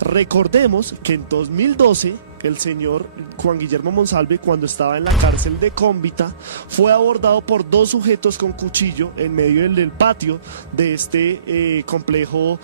Recordemos que en 2012 el señor Juan Guillermo Monsalve, cuando estaba en la cárcel de Cómbita, fue abordado por dos sujetos con cuchillo en medio del patio de este complejo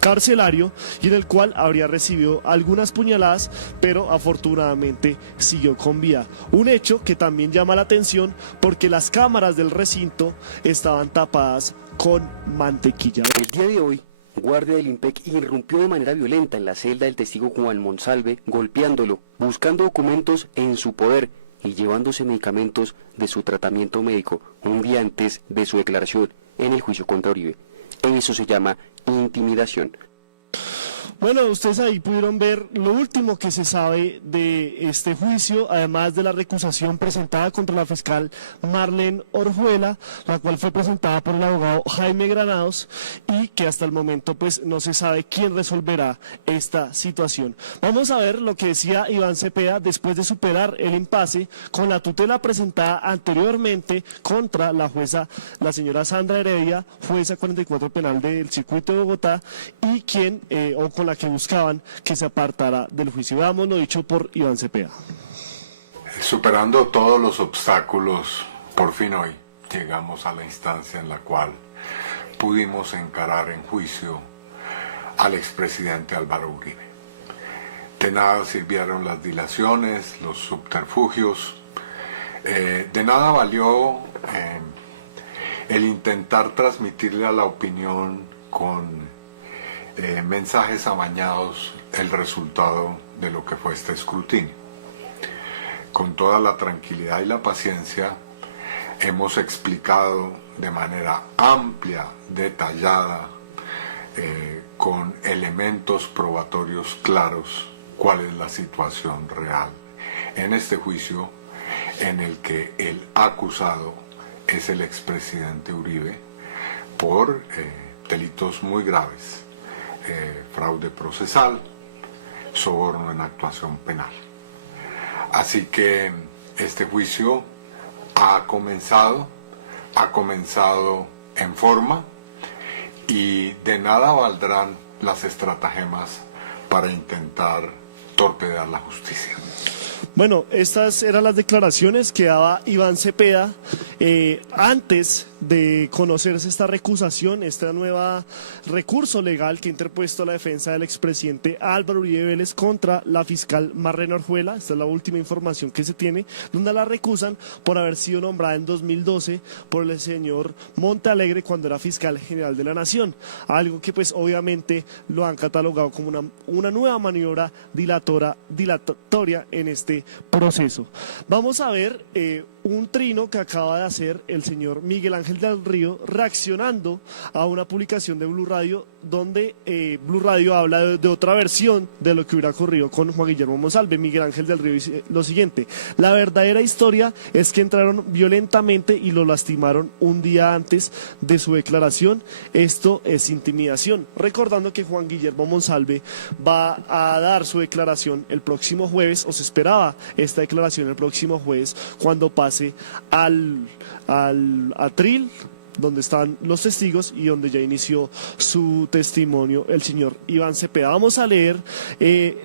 carcelario, y en el cual habría recibido algunas puñaladas, pero afortunadamente siguió con vida. Un hecho que también llama la atención porque las cámaras del recinto estaban tapadas con mantequilla. El día de hoy, guardia del IMPEC irrumpió de manera violenta en la celda del testigo Juan Monsalve, golpeándolo, buscando documentos en su poder y llevándose medicamentos de su tratamiento médico un día antes de su declaración en el juicio contra Uribe. Eso se llama intimidación. Bueno, ustedes ahí pudieron ver lo último que se sabe de este juicio, además de la recusación presentada contra la fiscal Marlene Orjuela, la cual fue presentada por el abogado Jaime Granados, y que hasta el momento pues no se sabe quién resolverá esta situación. Vamos a ver lo que decía Iván Cepeda después de superar el impasse con la tutela presentada anteriormente contra la jueza, la señora Sandra Heredia, jueza 44 penal del circuito de Bogotá, y quien, o con la que buscaban que se apartara del juicio. Veamos lo dicho por Iván Cepeda. Superando todos los obstáculos, por fin hoy llegamos a la instancia en la cual pudimos encarar en juicio al expresidente Álvaro Uribe. De nada sirvieron las dilaciones, los subterfugios, de nada valió el intentar transmitirle a la opinión con mensajes amañados el resultado de lo que fue este escrutinio. Con toda la tranquilidad y la paciencia hemos explicado de manera amplia, detallada, con elementos probatorios claros cuál es la situación real en este juicio en el que el acusado es el expresidente Uribe por delitos muy graves. Fraude procesal, soborno en actuación penal. Así que este juicio ha comenzado en forma, y de nada valdrán las estratagemas para intentar torpedear la justicia. Bueno, estas eran las declaraciones que daba Iván Cepeda antes de conocerse esta recusación, este nuevo recurso legal que ha interpuesto la defensa del expresidente Álvaro Uribe Vélez contra la fiscal Marlene Orjuela. Esta es la última información que se tiene, donde la recusan por haber sido nombrada en 2012 por el señor Montealegre cuando era fiscal general de la Nación, algo que pues obviamente lo han catalogado como una nueva maniobra dilatoria en este proceso. Vamos a ver un trino que acaba de hacer el señor Miguel Ángel del Río reaccionando a una publicación de Blue Radio, donde Blue Radio habla de otra versión de lo que hubiera ocurrido con Juan Guillermo Monsalve. Miguel Ángel del Río dice lo siguiente: la verdadera historia es que entraron violentamente y lo lastimaron un día antes de su declaración. Esto es intimidación. Recordando que Juan Guillermo Monsalve va a dar su declaración el próximo jueves, o se esperaba esta declaración el próximo jueves, cuando pase al atril donde están los testigos y donde ya inició su testimonio el señor Iván Cepeda. Vamos a leer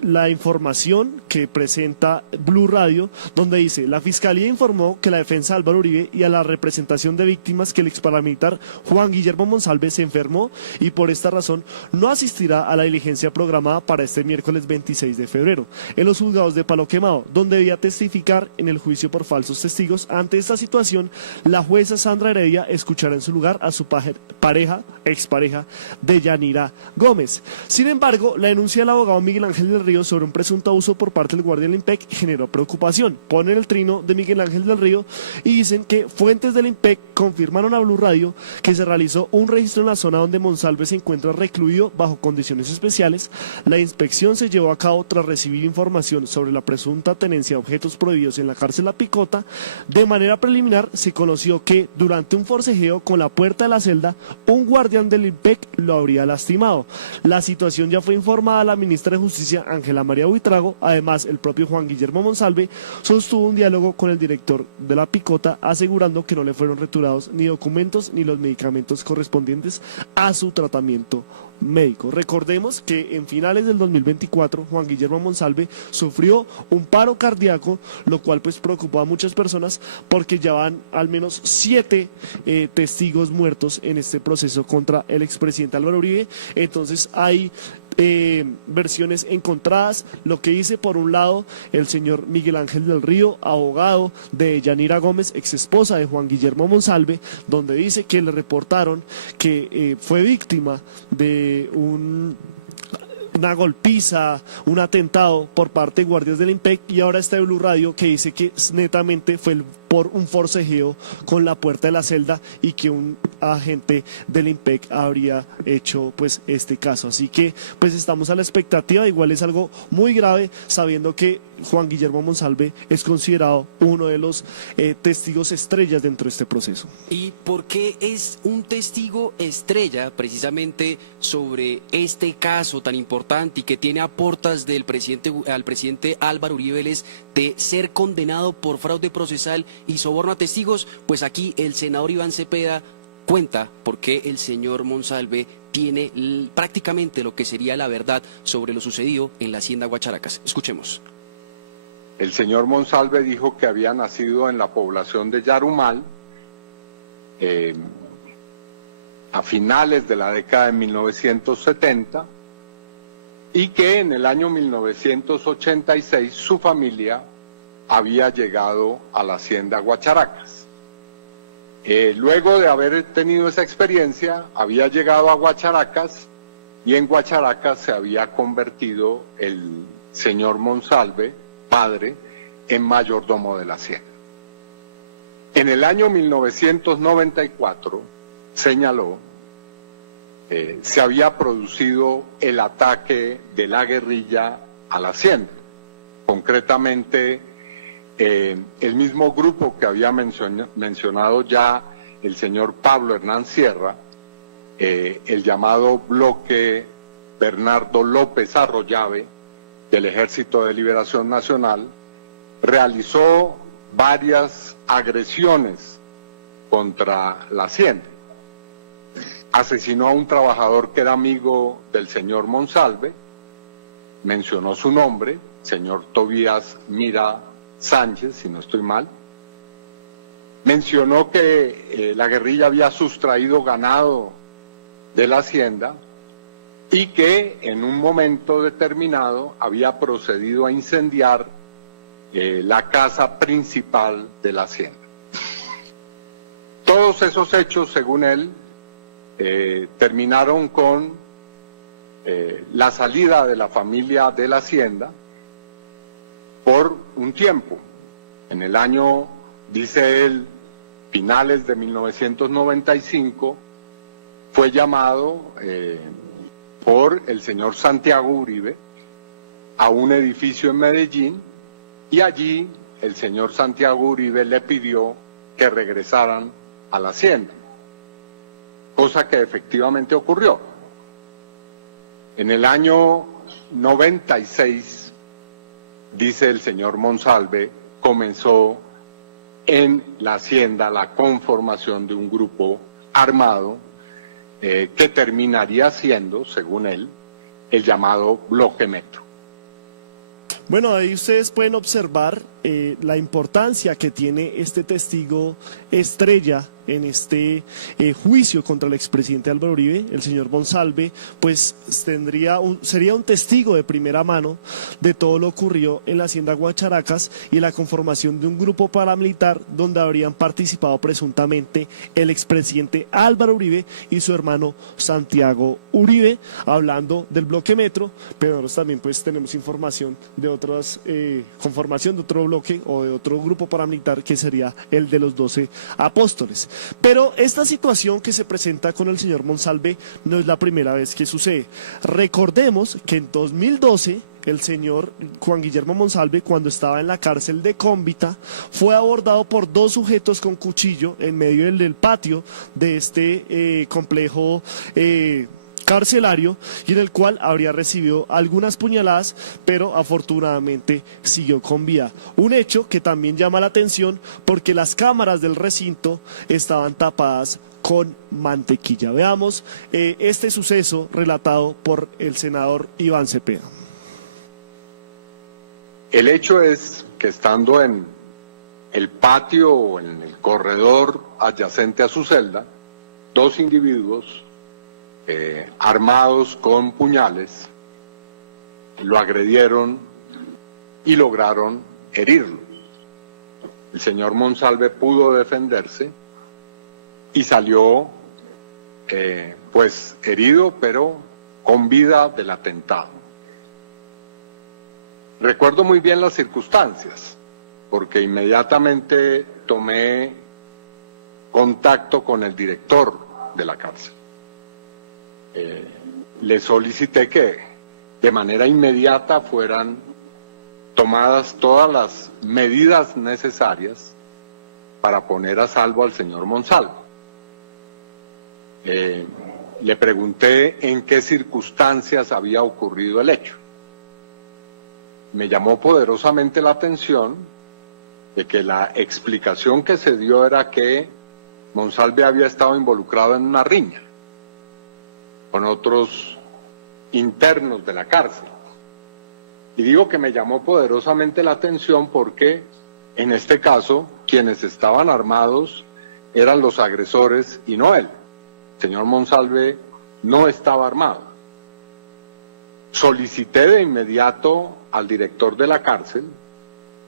la información que presenta Blue Radio, donde dice: la Fiscalía informó que la defensa de Álvaro Uribe y a la representación de víctimas que el exparamilitar Juan Guillermo Monsalve se enfermó y por esta razón no asistirá a la diligencia programada para este miércoles 26 de febrero en los juzgados de Palo Quemado, donde debía testificar en el juicio por falsos testigos. Ante esta situación, la jueza Sandra Heredia escuchará en su lugar a su expareja de Yanira Gómez. Sin embargo, la denuncia del abogado Miguel Ángel del Río sobre un presunto abuso por parte del guardia del IMPEC generó preocupación. Ponen el trino de Miguel Ángel del Río y dicen que fuentes del IMPEC confirmaron a Blue Radio que se realizó un registro en la zona donde Monsalve se encuentra recluido bajo condiciones especiales. La inspección se llevó a cabo tras recibir información sobre la presunta tenencia de objetos prohibidos en la cárcel La Picota. De manera preliminar se conoció que durante un forcejeo con la puerta de la celda, un guardián del IMPEC lo habría lastimado. La situación ya fue informada a la ministra de Justicia, Ángela María Buitrago. Además, el propio Juan Guillermo Monsalve sostuvo un diálogo con el director de La Picota, asegurando que no le fueron retirados ni documentos ni los medicamentos correspondientes a su tratamiento médico. Recordemos que en finales del 2024 Juan Guillermo Monsalve sufrió un paro cardíaco, lo cual pues preocupó a muchas personas porque ya van al menos 7 testigos muertos en este proceso contra el expresidente Álvaro Uribe. Entonces hay versiones encontradas. Lo que dice por un lado el señor Miguel Ángel del Río, abogado de Yanira Gómez, ex esposa de Juan Guillermo Monsalve, donde dice que le reportaron que fue víctima de una golpiza, un atentado por parte de guardias del IMPEC, y ahora está de Blue Radio que dice que netamente fue por un forcejeo con la puerta de la celda y que un agente del IMPEC habría hecho pues este caso. Así que pues estamos a la expectativa. Igual es algo muy grave sabiendo que Juan Guillermo Monsalve es considerado uno de los testigos estrellas dentro de este proceso. ¿Y por qué es un testigo estrella precisamente sobre este caso tan importante y que tiene a portas del al presidente Álvaro Uribe Vélez de ser condenado por fraude procesal y soborno a testigos? Pues aquí el senador Iván Cepeda cuenta por qué el señor Monsalve tiene prácticamente lo que sería la verdad sobre lo sucedido en la hacienda Guacharacas. Escuchemos. El señor Monsalve dijo que había nacido en la población de Yarumal a finales de la década de 1970 y que en el año 1986 su familia había llegado a la hacienda Guacharacas. Luego de haber tenido esa experiencia, había llegado a Guacharacas y en Guacharacas se había convertido el señor Monsalve, padre, en mayordomo de la hacienda. En el año 1994, señaló, se había producido el ataque de la guerrilla a la hacienda. Concretamente, el mismo grupo que había mencionado ya el señor Pablo Hernán Sierra, el llamado bloque Bernardo López Arroyave del Ejército de Liberación Nacional, realizó varias agresiones contra la hacienda. Asesinó a un trabajador que era amigo del señor Monsalve, mencionó su nombre, señor Tobías Mira Sánchez, si no estoy mal. Mencionó que la guerrilla había sustraído ganado de la hacienda y que en un momento determinado había procedido a incendiar la casa principal de la hacienda. Todos esos hechos, según él, terminaron con la salida de la familia de la hacienda por un tiempo. En el año, dice él, finales de 1995, fue llamado por el señor Santiago Uribe a un edificio en Medellín y allí el señor Santiago Uribe le pidió que regresaran a la hacienda, cosa que efectivamente ocurrió. En el año 96, dice el señor Monsalve, comenzó en la hacienda la conformación de un grupo armado que terminaría siendo, según él, el llamado Bloque Metro. Bueno, ahí ustedes pueden observar la importancia que tiene este testigo estrella en este juicio contra el expresidente Álvaro Uribe. El señor Monsalve pues sería un testigo de primera mano de todo lo ocurrido en la hacienda Guacharacas y la conformación de un grupo paramilitar donde habrían participado presuntamente el expresidente Álvaro Uribe y su hermano Santiago Uribe, hablando del Bloque Metro, pero nosotros también pues tenemos información de otras conformación de otro bloque o de otro grupo paramilitar que sería el de los 12 apóstoles. Pero esta situación que se presenta con el señor Monsalve no es la primera vez que sucede. Recordemos que en 2012 el señor Juan Guillermo Monsalve, cuando estaba en la cárcel de Cómbita, fue abordado por 2 sujetos con cuchillo en medio del patio de este complejo carcelario y en el cual habría recibido algunas puñaladas, pero afortunadamente siguió con vida. Un hecho que también llama la atención porque las cámaras del recinto estaban tapadas con mantequilla. Veamos este suceso relatado por el senador Iván Cepeda. El hecho es que estando en el patio o en el corredor adyacente a su celda, dos individuos armados con puñales lo agredieron y lograron herirlo. El señor Monsalve pudo defenderse y salió pues herido, pero con vida del atentado. Recuerdo muy bien las circunstancias, porque inmediatamente tomé contacto con el director de la cárcel. Le solicité que de manera inmediata fueran tomadas todas las medidas necesarias para poner a salvo al señor Monsalve. Le pregunté en qué circunstancias había ocurrido el hecho. Me llamó poderosamente la atención de que la explicación que se dio era que Monsalve había estado involucrado en una riña con otros internos de la cárcel. Y digo que me llamó poderosamente la atención porque en este caso quienes estaban armados eran los agresores y no él. El señor Monsalve no estaba armado. Solicité de inmediato al director de la cárcel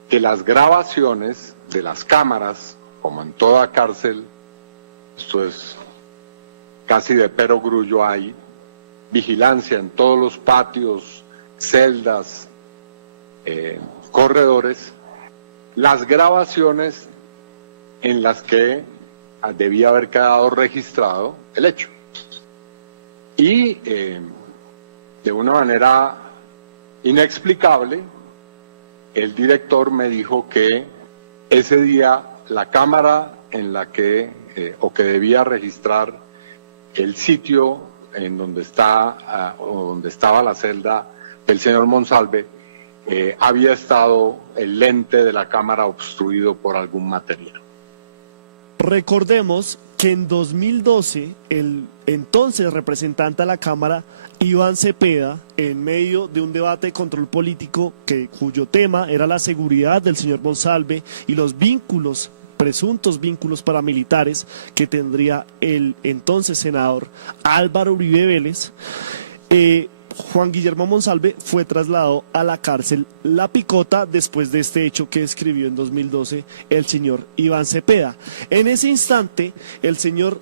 que las grabaciones de las cámaras, como en toda cárcel, esto es casi de perogrullo, hay vigilancia en todos los patios, celdas, corredores, las grabaciones en las que debía haber quedado registrado el hecho. Y de una manera inexplicable, el director me dijo que ese día la cámara en la que, o que debía registrar el sitio en donde está, o donde estaba la celda del señor Monsalve, había estado el lente de la cámara obstruido por algún material. Recordemos que en 2012 el entonces representante a la Cámara, Iván Cepeda, en medio de un debate de control político cuyo tema era la seguridad del señor Monsalve y los vínculos, presuntos vínculos paramilitares que tendría el entonces senador Álvaro Uribe Vélez, Juan Guillermo Monsalve fue trasladado a la cárcel La Picota después de este hecho que escribió en 2012 el señor Iván Cepeda. En ese instante, el señor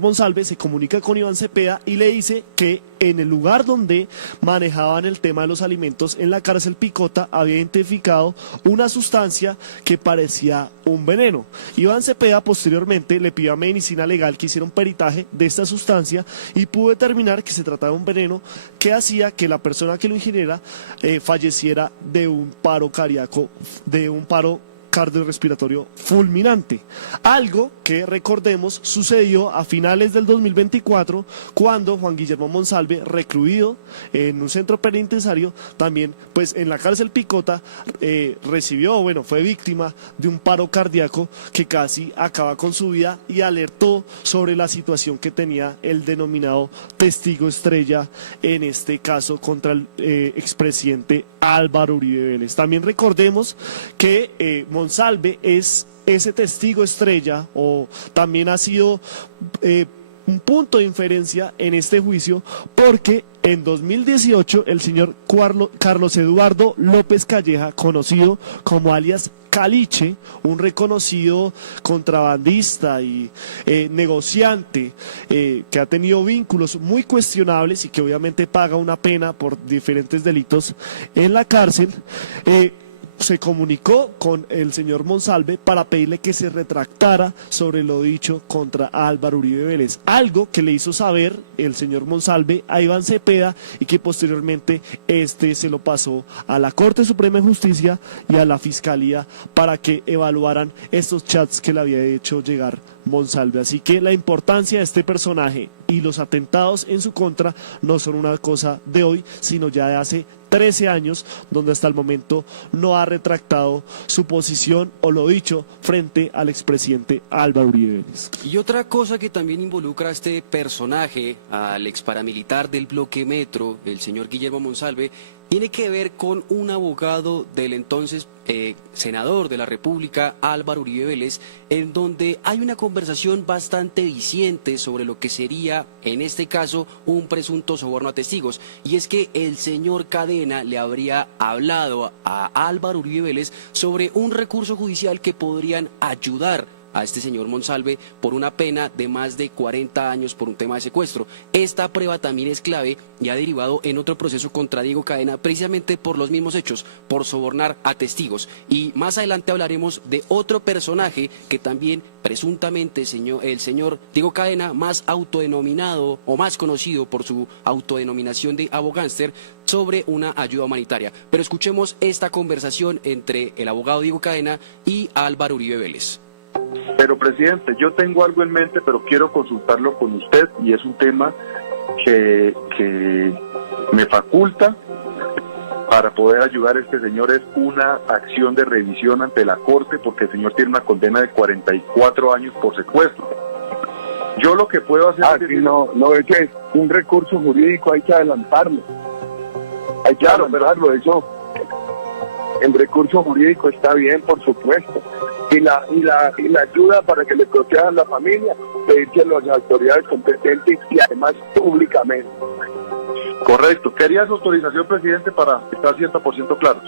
Monsalve se comunica con Iván Cepeda y le dice que en el lugar donde manejaban el tema de los alimentos en la cárcel Picota había identificado una sustancia que parecía un veneno. Iván Cepeda posteriormente le pidió a Medicina Legal que hiciera un peritaje de esta sustancia y pudo determinar que se trataba de un veneno que hacía que la persona que lo ingiriera falleciera de un paro cardíaco, de un paro cardiorrespiratorio fulminante. Algo que, recordemos, sucedió a finales del 2024 cuando Juan Guillermo Monsalve, recluido en un centro penitenciario, también pues en la cárcel Picota, fue víctima de un paro cardíaco que casi acaba con su vida y alertó sobre la situación que tenía el denominado testigo estrella, en este caso contra el expresidente Álvaro Uribe Vélez. También recordemos que Monsalve es ese testigo estrella, o también ha sido un punto de inferencia en este juicio, porque en 2018 el señor Carlos Eduardo López Calleja, conocido como alias Caliche, un reconocido contrabandista y negociante que ha tenido vínculos muy cuestionables y que obviamente paga una pena por diferentes delitos en la cárcel, se comunicó con el señor Monsalve para pedirle que se retractara sobre lo dicho contra Álvaro Uribe Vélez, algo que le hizo saber el señor Monsalve a Iván Cepeda y que posteriormente se lo pasó a la Corte Suprema de Justicia y a la Fiscalía para que evaluaran estos chats que le había hecho llegar Monsalve. Así que la importancia de este personaje y los atentados en su contra no son una cosa de hoy, sino ya de hace 13 años, donde hasta el momento no ha retractado su posición o lo dicho frente al expresidente Álvaro Uribe Vélez. Y otra cosa que también involucra a este personaje, al ex paramilitar del bloque Metro, el señor Guillermo Monsalve, tiene que ver con un abogado del entonces senador de la República, Álvaro Uribe Vélez, en donde hay una conversación bastante viciente sobre lo que sería, en este caso, un presunto soborno a testigos. Y es que el señor Cadena le habría hablado a Álvaro Uribe Vélez sobre un recurso judicial que podrían ayudar a este señor Monsalve por una pena de más de 40 años por un tema de secuestro. Esta prueba también es clave y ha derivado en otro proceso contra Diego Cadena precisamente por los mismos hechos, por sobornar a testigos. Y más adelante hablaremos de otro personaje que también presuntamente el señor Diego Cadena, más autodenominado o más conocido por su autodenominación de abogánster, sobre una ayuda humanitaria. Pero escuchemos esta conversación entre el abogado Diego Cadena y Álvaro Uribe Vélez. Pero, presidente, yo tengo algo en mente, pero quiero consultarlo con usted, y es un tema que me faculta para poder ayudar a este señor. Es una acción de revisión ante la Corte, porque el señor tiene una condena de 44 años por secuestro. Yo lo que puedo hacer es decir, no es que un recurso jurídico hay que adelantarlo. Hay que adelantarlo, eso. El recurso jurídico está bien, por supuesto. Y la ayuda para que le protejan a la familia, pedírselo a las autoridades competentes y además públicamente. Correcto. ¿Quería su autorización, presidente, para estar 100% claros?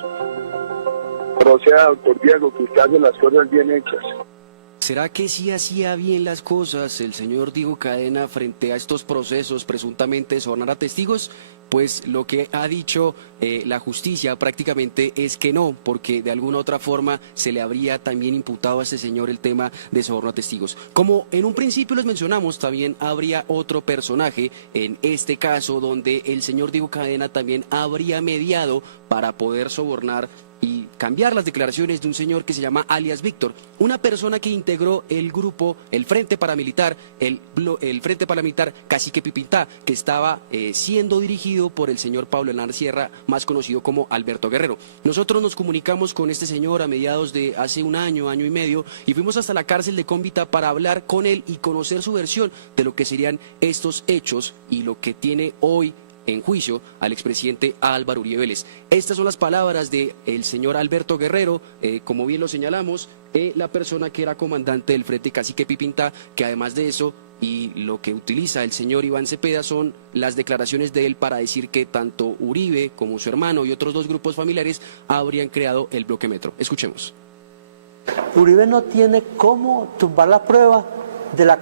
Proceda, doctor Diego, que usted hace las cosas bien hechas. ¿Será que sí hacía bien las cosas el señor Diego Cadena frente a estos procesos presuntamente de sobornar a testigos? Pues lo que ha dicho la justicia prácticamente es que no, porque de alguna otra forma se le habría también imputado a este señor el tema de soborno a testigos. Como en un principio les mencionamos, también habría otro personaje en este caso donde el señor Diego Cadena también habría mediado para poder sobornar y cambiar las declaraciones de un señor que se llama alias Víctor, una persona que integró el grupo, el Frente Paramilitar, el Frente Paramilitar Cacique Pipintá, que estaba siendo dirigido por el señor Pablo Hernández Sierra, más conocido como Alberto Guerrero. Nosotros nos comunicamos con este señor a mediados de hace un año, año y medio, y fuimos hasta la cárcel de Cómbita para hablar con él y conocer su versión de lo que serían estos hechos y lo que tiene hoy en juicio al expresidente Álvaro Uribe Vélez. Estas son las palabras del señor Alberto Guerrero, como bien lo señalamos, la persona que era comandante del Frente Cacique Pipintá, que además de eso, y lo que utiliza el señor Iván Cepeda son las declaraciones de él para decir que tanto Uribe como su hermano y otros dos grupos familiares habrían creado el bloque Metro. Escuchemos. Uribe no tiene cómo tumbar la prueba de la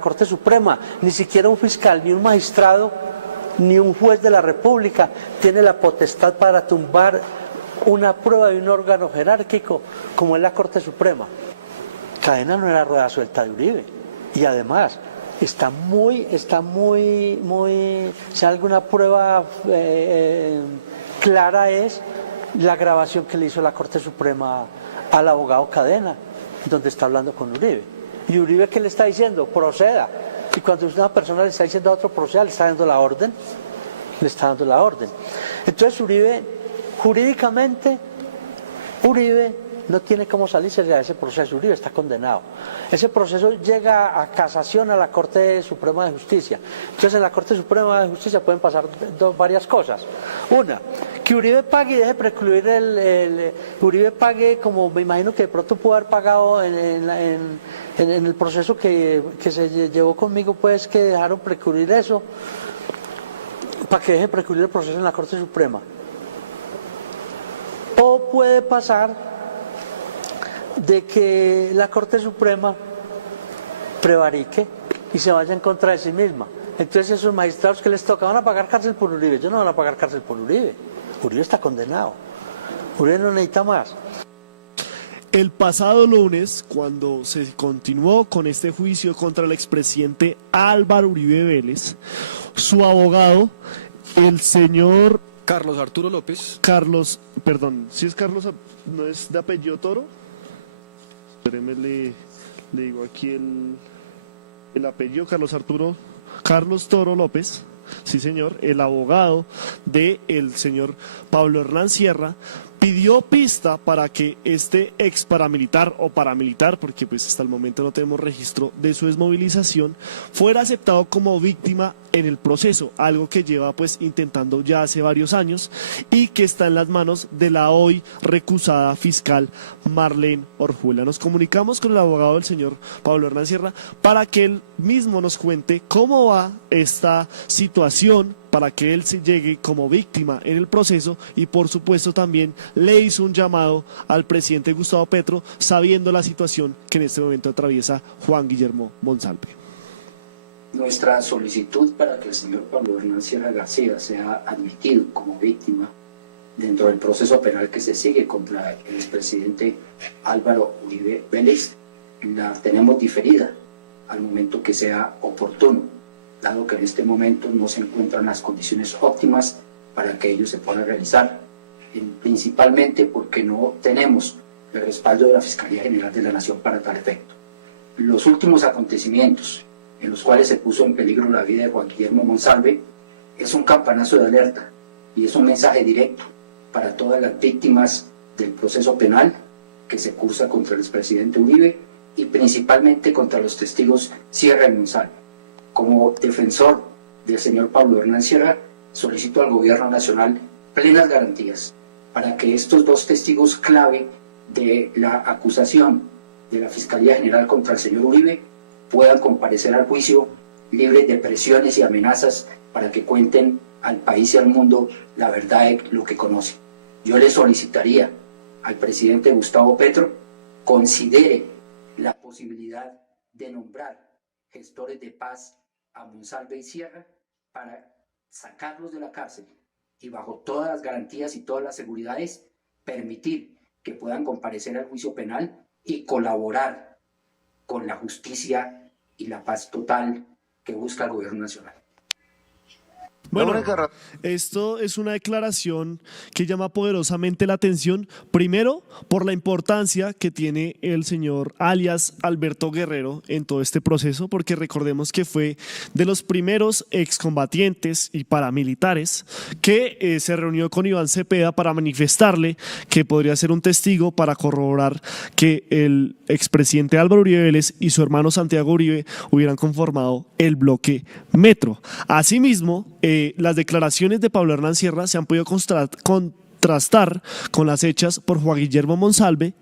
Corte Suprema, ni siquiera un fiscal ni un magistrado ni un juez de la República tiene la potestad para tumbar una prueba de un órgano jerárquico como es la Corte Suprema. Cadena no era rueda suelta de Uribe, y además está muy, si alguna prueba clara es la grabación que le hizo la Corte Suprema al abogado Cadena, donde está hablando con Uribe. Y Uribe, ¿qué le está diciendo? Proceda. Y cuando una persona le está diciendo a otro proceda, le está dando la orden. Entonces Uribe, jurídicamente, Uribe no tiene cómo salirse de ese proceso. Uribe está condenado. Ese proceso llega a casación a la Corte Suprema de Justicia. Entonces en la Corte Suprema de Justicia pueden pasar varias cosas. Una, que Uribe pague y deje precluir Uribe pague, como me imagino que de pronto pudo haber pagado en el proceso que se llevó conmigo, pues que dejaron precluir eso, para que dejen precluir el proceso en la Corte Suprema. O puede pasar de que la Corte Suprema prevarique y se vaya en contra de sí misma. Entonces esos magistrados que les toca van a pagar cárcel por Uribe. Ellos no van a pagar cárcel por Uribe. Uribe está condenado. Uribe no necesita más. El pasado lunes, cuando se continuó con este juicio contra el expresidente Álvaro Uribe Vélez, su abogado, el señor Carlos Arturo López. ¿Sí es Carlos? ¿No es de apellido Toro? Espérenme, le digo aquí el apellido, Carlos Toro López, sí señor, el abogado del señor Pablo Hernán Sierra, pidió pista para que este ex paramilitar o paramilitar, porque pues hasta el momento no tenemos registro de su desmovilización, fuera aceptado como víctima en el proceso, algo que lleva pues intentando ya hace varios años y que está en las manos de la hoy recusada fiscal Marlene Orjuela. Nos comunicamos con el abogado del señor Pablo Hernán Sierra para que él mismo nos cuente cómo va esta situación, para que él se llegue como víctima en el proceso y por supuesto también le hizo un llamado al presidente Gustavo Petro sabiendo la situación que en este momento atraviesa Juan Guillermo Monsalve. Nuestra solicitud para que el señor Pablo Hernán Sierra García sea admitido como víctima dentro del proceso penal que se sigue contra el expresidente Álvaro Uribe Vélez la tenemos diferida al momento que sea oportuno, dado que en este momento no se encuentran las condiciones óptimas para que ello se pueda realizar, principalmente porque no tenemos el respaldo de la Fiscalía General de la Nación para tal efecto. Los últimos acontecimientos en los cuales se puso en peligro la vida de Juan Guillermo Monsalve es un campanazo de alerta y es un mensaje directo para todas las víctimas del proceso penal que se cursa contra el expresidente Uribe y principalmente contra los testigos Sierra y Monsalve. Como defensor del señor Pablo Hernán Sierra, solicito al gobierno nacional plenas garantías para que estos dos testigos clave de la acusación de la Fiscalía General contra el señor Uribe puedan comparecer al juicio libres de presiones y amenazas para que cuenten al país y al mundo la verdad de lo que conocen. Yo le solicitaría al presidente Gustavo Petro considere la posibilidad de nombrar gestores de paz a Monsalve y Sierra para sacarlos de la cárcel y bajo todas las garantías y todas las seguridades permitir que puedan comparecer al juicio penal y colaborar con la justicia y la paz total que busca el gobierno nacional. Bueno, esto es una declaración que llama poderosamente la atención, primero por la importancia que tiene el señor alias Alberto Guerrero en todo este proceso, porque recordemos que fue de los primeros excombatientes y paramilitares que se reunió con Iván Cepeda para manifestarle que podría ser un testigo para corroborar que el expresidente Álvaro Uribe Vélez y su hermano Santiago Uribe hubieran conformado el bloque Metro. Asimismo, las declaraciones de Pablo Hernán Sierra se han podido contrastar con las hechas por Juan Guillermo Monsalve,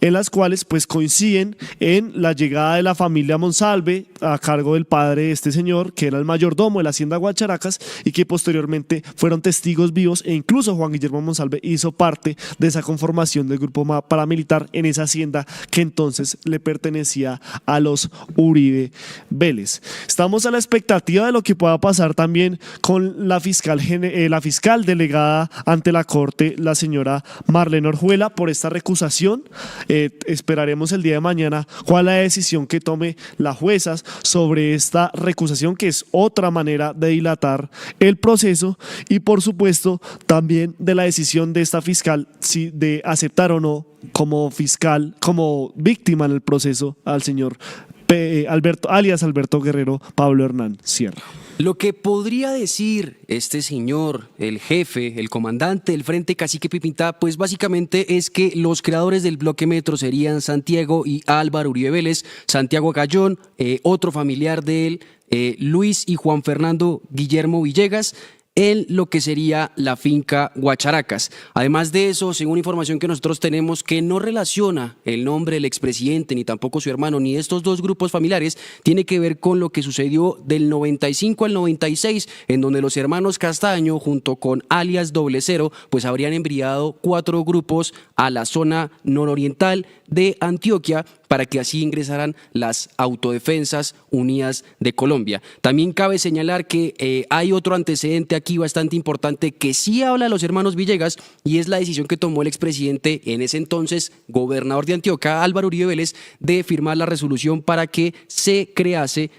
en las cuales pues coinciden en la llegada de la familia Monsalve a cargo del padre de este señor, que era el mayordomo de la hacienda Guacharacas y que posteriormente fueron testigos vivos, e incluso Juan Guillermo Monsalve hizo parte de esa conformación del grupo paramilitar en esa hacienda que entonces le pertenecía a los Uribe Vélez. Estamos a la expectativa de lo que pueda pasar también con la fiscal delegada ante la Corte, la señora Marlene Orjuela, por esta recusación. Esperaremos el día de mañana cuál es la decisión que tome la jueza sobre esta recusación, que es otra manera de dilatar el proceso, y por supuesto también de la decisión de esta fiscal si de aceptar o no como fiscal, como víctima en el proceso al señor Alberto Guerrero Pablo Hernán Sierra. Lo que podría decir este señor, el jefe, el comandante del Frente Cacique Pipintá, pues básicamente es que los creadores del bloque Metro serían Santiago y Álvaro Uribe Vélez, Santiago Gallón, otro familiar de él, Luis y Juan Fernando Guillermo Villegas, en lo que sería la finca Guacharacas. Además de eso, según información que nosotros tenemos, que no relaciona el nombre del expresidente, ni tampoco su hermano, ni estos dos grupos familiares, tiene que ver con lo que sucedió del 95 al 96, en donde los hermanos Castaño, junto con alias 00, pues habrían enviado 4 grupos a la zona nororiental de Antioquia para que así ingresaran las Autodefensas Unidas de Colombia. También cabe señalar que hay otro antecedente aquí bastante importante que sí habla de los hermanos Villegas, y es la decisión que tomó el expresidente, en ese entonces gobernador de Antioquia, Álvaro Uribe Vélez, de firmar la resolución para que se crease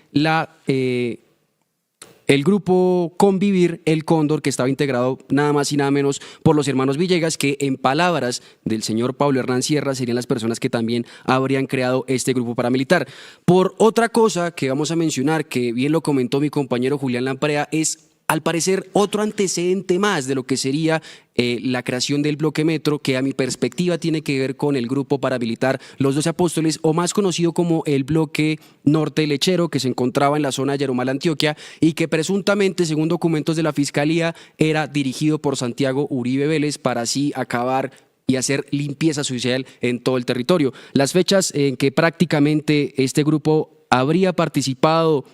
el grupo Convivir El Cóndor, que estaba integrado nada más y nada menos por los hermanos Villegas, que en palabras del señor Pablo Hernán Sierra serían las personas que también habrían creado este grupo paramilitar. Por otra cosa que vamos a mencionar, que bien lo comentó mi compañero Julián Lamprea, es al parecer otro antecedente más de lo que sería la creación del bloque Metro, que a mi perspectiva tiene que ver con el grupo paramilitar Los 12 Apóstoles, o más conocido como el bloque Norte Lechero, que se encontraba en la zona de Yarumal, Antioquia, y que presuntamente, según documentos de la Fiscalía, era dirigido por Santiago Uribe Vélez para así acabar y hacer limpieza social en todo el territorio. Las fechas en que prácticamente este grupo habría participado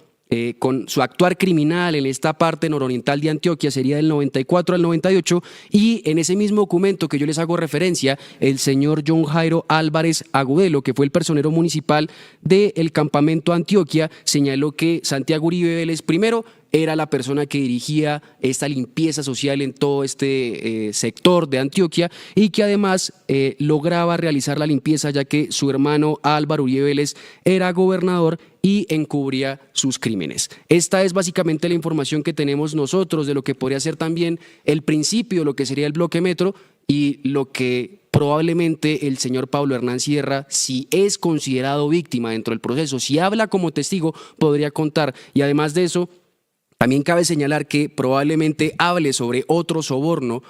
con su actuar criminal en esta parte nororiental de Antioquia sería del 94 al 98, y en ese mismo documento que yo les hago referencia, el señor John Jairo Álvarez Agudelo, que fue el personero municipal del campamento Antioquia, señaló que Santiago Uribe Vélez primero era la persona que dirigía esta limpieza social en todo este sector de Antioquia, y que además lograba realizar la limpieza ya que su hermano Álvaro Uribe Vélez era gobernador y encubría sus crímenes. Esta es básicamente la información que tenemos nosotros de lo que podría ser también el principio de lo que sería el bloque Metro, y lo que probablemente el señor Pablo Hernán Sierra, si es considerado víctima dentro del proceso, si habla como testigo, podría contar. Y además de eso, también cabe señalar que probablemente hable sobre otro soborno,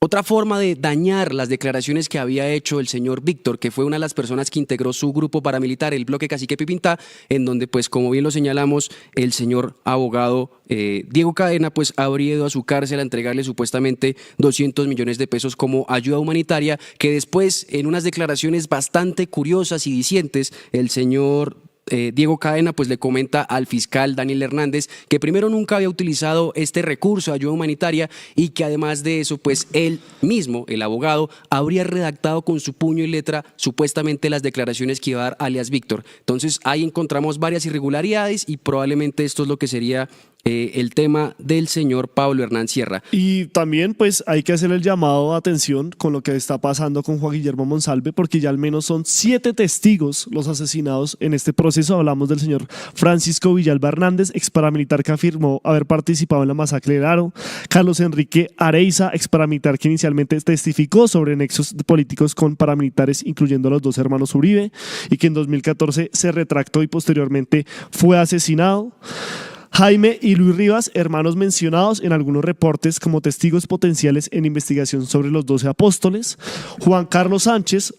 otra forma de dañar las declaraciones que había hecho el señor Víctor, que fue una de las personas que integró su grupo paramilitar, el bloque Cacique Pipintá, en donde, pues como bien lo señalamos, el señor abogado Diego Cadena pues habría ido a su cárcel a entregarle supuestamente 200 millones de pesos como ayuda humanitaria, que después, en unas declaraciones bastante curiosas y dicientes, el señor Diego Cadena pues le comenta al fiscal Daniel Hernández que primero nunca había utilizado este recurso de ayuda humanitaria, y que además de eso pues él mismo, el abogado, habría redactado con su puño y letra supuestamente las declaraciones que iba a dar alias Víctor. Entonces ahí encontramos varias irregularidades, y probablemente esto es lo que sería el tema del señor Pablo Hernán Sierra. Y también pues hay que hacer el llamado a atención con lo que está pasando con Juan Guillermo Monsalve, porque ya al menos son 7 testigos los asesinados en este proceso. Hablamos del señor Francisco Villalba Hernández, ex paramilitar que afirmó haber participado en la masacre del Aro; Carlos Enrique Areiza, ex paramilitar que inicialmente testificó sobre nexos políticos con paramilitares, incluyendo a los 2 hermanos Uribe, y que en 2014 se retractó y posteriormente fue asesinado; Jaime y Luis Rivas, hermanos mencionados en algunos reportes como testigos potenciales en investigación sobre los 12 apóstoles; Juan Carlos Sánchez,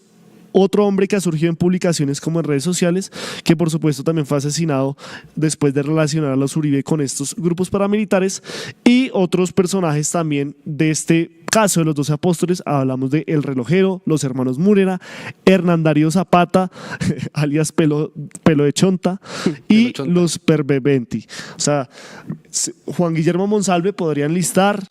otro hombre que ha surgido en publicaciones como en redes sociales, que por supuesto también fue asesinado después de relacionar a los Uribe con estos grupos paramilitares; y otros personajes también de este caso de los 12 apóstoles. Hablamos de El Relojero, los hermanos Múrera, Hernán Darío Zapata, alias Pelo de Chonta, y los Perveventi. O sea, Juan Guillermo Monsalve podría enlistar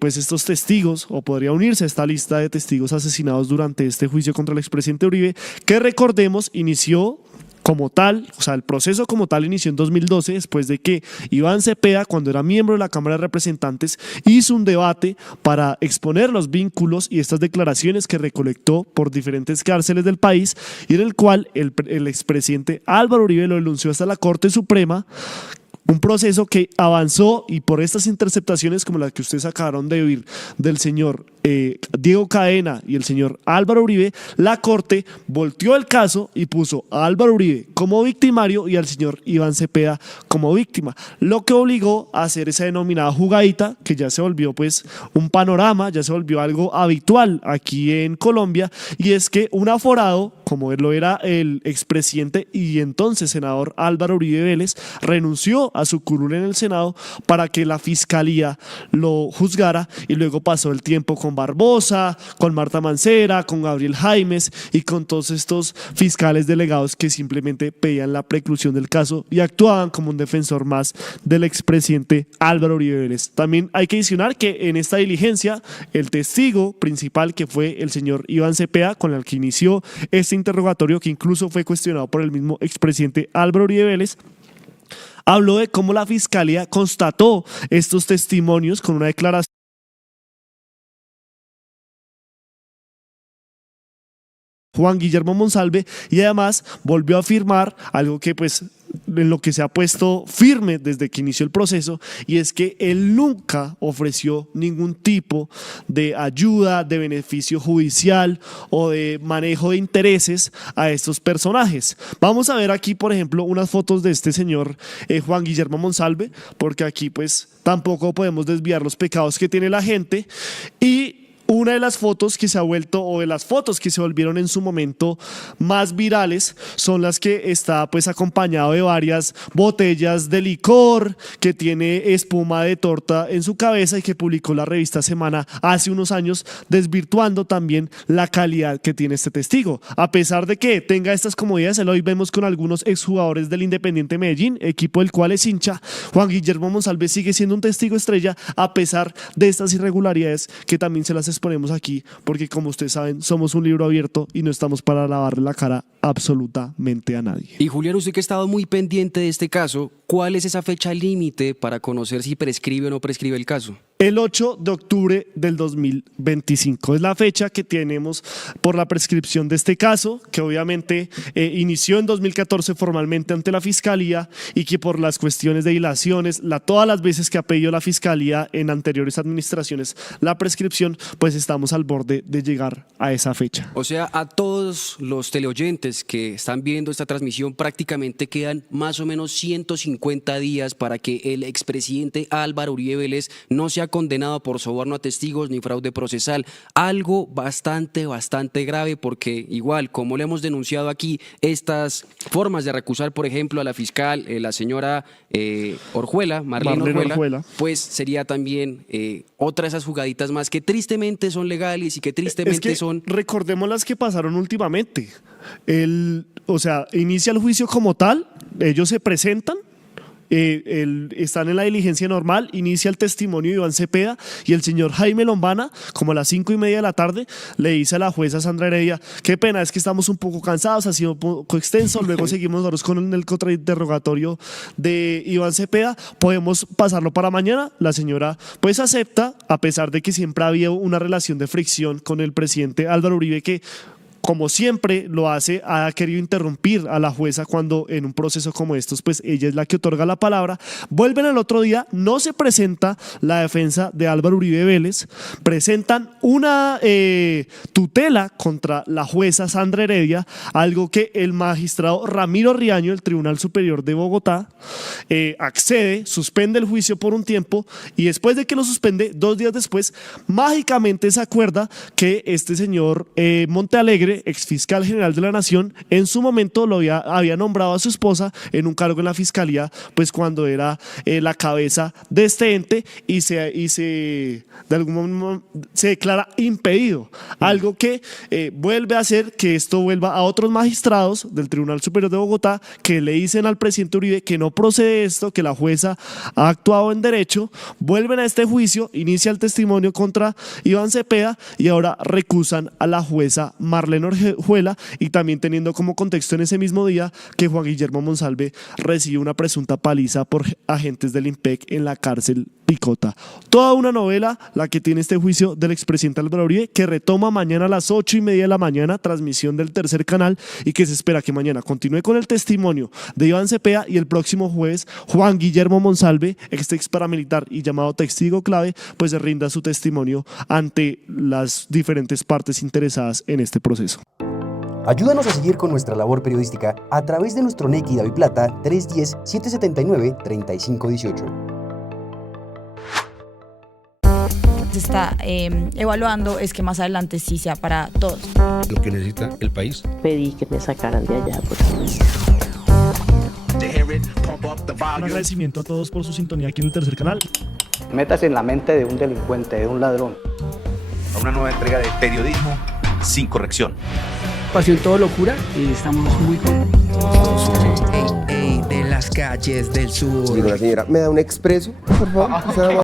pues estos testigos, o podría unirse a esta lista de testigos asesinados durante este juicio contra el expresidente Uribe, que recordemos inició como tal, o sea, el proceso como tal inició en 2012, después de que Iván Cepeda, cuando era miembro de la Cámara de Representantes, hizo un debate para exponer los vínculos y estas declaraciones que recolectó por diferentes cárceles del país, y en el cual el expresidente Álvaro Uribe lo denunció hasta la Corte Suprema. Un proceso que avanzó, y por estas interceptaciones como las que ustedes acabaron de oír del señor Diego Cadena y el señor Álvaro Uribe, la Corte volteó el caso y puso a Álvaro Uribe como victimario y al señor Iván Cepeda como víctima, lo que obligó a hacer esa denominada jugadita, que ya se volvió pues un panorama, ya se volvió algo habitual aquí en Colombia, y es que un aforado, como lo era el expresidente y entonces senador Álvaro Uribe Vélez, renunció a su curul en el Senado para que la Fiscalía lo juzgara, y luego pasó el tiempo con Barbosa, con Marta Mancera, con Gabriel Jaimes y con todos estos fiscales delegados que simplemente pedían la preclusión del caso y actuaban como un defensor más del expresidente Álvaro Uribe Vélez. También hay que adicionar que en esta diligencia el testigo principal, que fue el señor Iván Cepeda, con el que inició este interrogatorio, que incluso fue cuestionado por el mismo expresidente Álvaro Uribe Vélez, habló de cómo la Fiscalía constató estos testimonios con una declaración. Juan Guillermo Monsalve, y además volvió a afirmar algo que pues en lo que se ha puesto firme desde que inició el proceso, y es que él nunca ofreció ningún tipo de ayuda, de beneficio judicial o de manejo de intereses a estos personajes. Vamos a ver aquí, por ejemplo, unas fotos de este señor Juan Guillermo Monsalve, porque aquí pues tampoco podemos desviar los pecados que tiene la gente. Y una de las fotos que se ha vuelto, o de las fotos que se volvieron en su momento más virales, son las que está pues acompañado de varias botellas de licor, que tiene espuma de torta en su cabeza, y que publicó la revista Semana hace unos años, desvirtuando también la calidad que tiene este testigo. A pesar de que tenga estas comodidades, hoy vemos con algunos exjugadores del Independiente Medellín, equipo del cual es hincha, Juan Guillermo Monsalve sigue siendo un testigo estrella a pesar de estas irregularidades que también se las exponemos aquí, porque como ustedes saben, somos un libro abierto y no estamos para lavarle la cara absolutamente a nadie. Y Julián, usted que ha estado muy pendiente de este caso, ¿cuál es esa fecha límite para conocer si prescribe o no prescribe el caso? El 8 de octubre del 2025 es la fecha que tenemos por la prescripción de este caso, que obviamente inició en 2014 formalmente ante la Fiscalía, y que por las cuestiones de dilaciones, todas las veces que ha pedido la Fiscalía en anteriores administraciones la prescripción, pues estamos al borde de llegar a esa fecha. O sea, a todos los teleoyentes que están viendo esta transmisión, prácticamente quedan más o menos 150 días para que el expresidente Álvaro Uribe Vélez no sea condenado por soborno a testigos ni fraude procesal. Algo bastante grave, porque igual, como le hemos denunciado aquí, estas formas de recusar, por ejemplo, a la fiscal, la señora Orjuela, Marlene Orjuela, pues sería también otra de esas jugaditas más que tristemente son legales y que tristemente son... Recordemos las que pasaron últimamente. O sea, inicia el juicio como tal, ellos se presentan, están en la diligencia normal, inicia el testimonio de Iván Cepeda, y el señor Jaime Lombana, como a las 5:30 de la tarde, le dice a la jueza Sandra Heredia: qué pena, es que estamos un poco cansados, ha sido un poco extenso, luego seguimos nosotros con el contrainterrogatorio de Iván Cepeda, podemos pasarlo para mañana. La señora pues acepta, a pesar de que siempre había una relación de fricción con el presidente Álvaro Uribe, que como siempre lo hace, ha querido interrumpir a la jueza cuando en un proceso como estos, pues ella es la que otorga la palabra. Vuelven al otro día, no se presenta la defensa de Álvaro Uribe Vélez, presentan una tutela contra la jueza Sandra Heredia, algo que el magistrado Ramiro Riaño del Tribunal Superior de Bogotá accede, suspende el juicio por un tiempo, y después de que lo suspende, 2 días después, mágicamente se acuerda que este señor Montealegre, exfiscal general de la Nación, en su momento había nombrado a su esposa en un cargo en la Fiscalía, pues cuando era la cabeza de este ente, y de algún modo se declara impedido, algo que vuelve a hacer que esto vuelva a otros magistrados del Tribunal Superior de Bogotá, que le dicen al presidente Uribe que no procede esto, que la jueza ha actuado en derecho. Vuelven a este juicio, inicia el testimonio contra Iván Cepeda, y ahora recusan a la jueza Marlene Orjuela, y también teniendo como contexto en ese mismo día que Juan Guillermo Monsalve recibe una presunta paliza por agentes del IMPEC en la cárcel Picota. Toda una novela la que tiene este juicio del expresidente Álvaro Uribe, que retoma mañana a las 8:30 de la mañana, transmisión del Tercer Canal, y que se espera que mañana continúe con el testimonio de Iván Cepeda, y el próximo jueves Juan Guillermo Monsalve, ex paramilitar y llamado testigo clave, pues se rinda su testimonio ante las diferentes partes interesadas en este proceso. Ayúdanos a seguir con nuestra labor periodística a través de nuestro NECI DaviPlata 310-779-3518. Se está evaluando es que más adelante sí sea para todos. Lo que necesita el país. Pedí que me sacaran de allá. Un agradecimiento a todos por su sintonía aquí en el Tercer Canal. Métase en la mente de un delincuente, de un ladrón. A una nueva entrega de periodismo sin corrección. Pasión todo locura y estamos muy contentos. De las calles del sur. Digo, la señora, ¿me da un expreso, por favor?